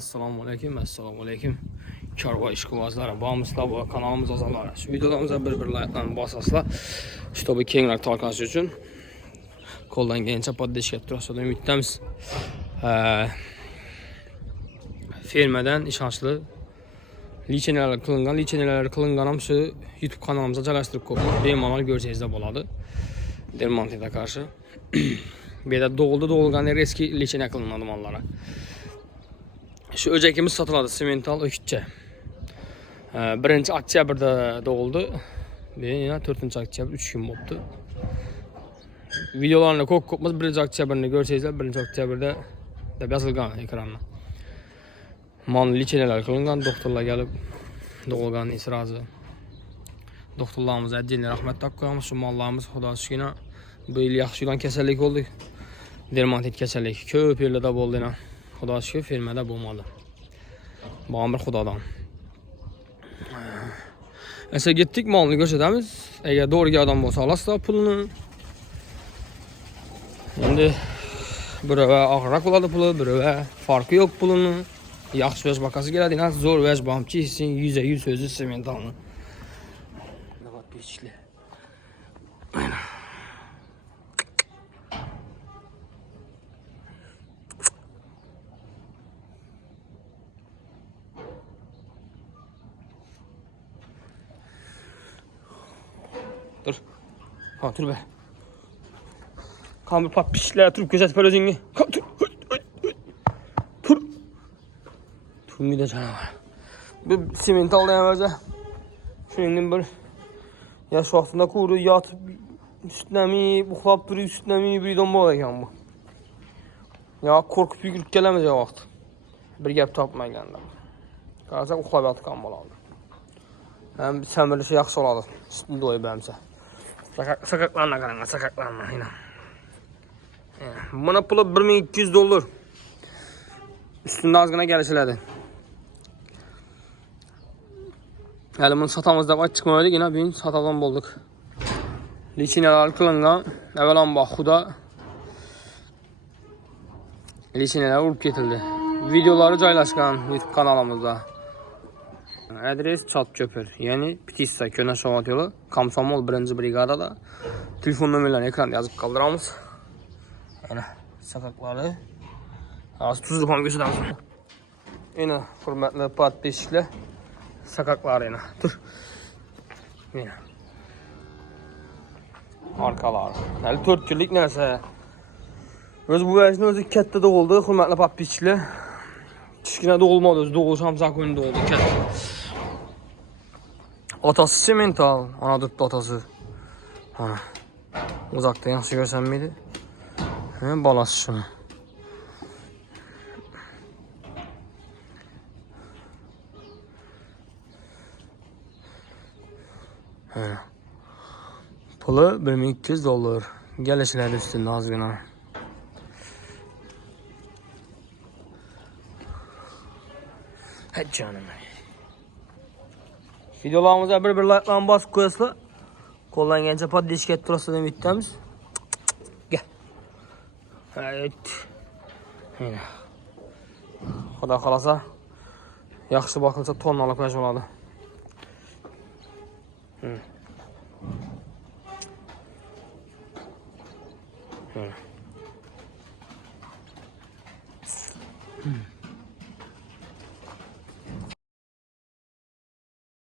Assalomu alaykum. Chorva ishqibozlari, bormisizlar bu kanalimiz a'zolari. Shu videolarimizni bir like'dan bosasizlar, shtobi kengroq tarqalishi uchun qo'ldan kelgancha podдержка turasizlar umiddamiz. Firmadan ishonchli licheneler qilingan ham shu YouTube kanalimizga joylashtirib qo'ydik. Bemalol ko'rsangiz bo'ladi. Dermantitga qarshi. Bu yerda doğulgan eski lichene qilinadi mollara. Şu öcekimiz satıldı simental ökütçe. 1 oktyabrda doğuldu. Yine 4 oktyabr 3 gün oldu. Videolarını kopmaz 1 oktyabrını görseniz 1 oktyabrda da yazılgan ekranına. Mal liçeneler kılıngan, doktorlar gelip doğulgan israzı. Doktorlarımıza eddiğine rahmet koyamız. Şu mallarımız Xudo şükür bu yıl yaxşı olan keserlik oldu. Dermantit keserlik köp yerlerde oldu yine. Xudo şükür firmada bulmadı. Bağımır Xudodan. Mesela gittik malını gösteremiz. Eğer doğru adam olsa alasın pulunu. Şimdi buraya ağırak oladı pulu, buraya farkı yok pulunun. Yaxşı vəz bakası geldi. Nasıl zor vəz bağımçı hissin %100 sözü simentalını. Ne var peçli. Aynen. Dur. Ha dur be. Kamil pap pişler turup gözetip öyle zingi. Dur. Dur. Dur bir de canavar. Bir simental dayanırca. Şunun bir yaş vaxtında kuru yatıp üstüne mi, buxlap duruyor üstüne mi bir don boğda bu. Ya korkup yürüyüp gelemez ya vaxt. Bir gap tapmaya geldi. Qarasa uxlap yatqan boladı. Hem səmirli şey yaxşı oladı. Üstünde doyub həmsə. Sakaklarına qaranga, sakaklarına yine. Buna pulu $1200. Üstünde azgına gelişilədi. Yani bunu satamızda var çıkmayaydı yine bir satadan bulduk. Liçineler kılıngan. Evvelan baxuda liçineler vurup getirdi. Videoları paylaşkan YouTube kanalımızda. Adres Çatköpür. Yani Pitissa Köne Şovat yolu. Komsomol 1. brigadada. Telefon nömrələrini ekranda yazıp kaldıramız. Yani sakakları. Az tuzlu falan gösterəmiz. Yine hürmetli podpисчиклер. Sakaklar yine. Dur. Yine. Arkalar. Yani 4 günlük neyse. Öz bu vəzinin özü kətdə doğuldu. Hürmetli podpисчиклер. Çişkinə doğulmadı. Özü doğuluş Hamzak önü doğuldu. Kətdə. Atası simental. Ana tuttu atası. Ana. Uzakta yaxşı görsən miydi? Balası şunu. Pulu $1200. Gelişler üstünde azgına. Hadi canım. Videolarımıza bir like'lan basıp koyasılar. Koldan gelince podдержка et turasını ümittemiz. Gel. Evet. Yine. Xudo qalasa yaxşı bakılsa tonnalık vəz oladı.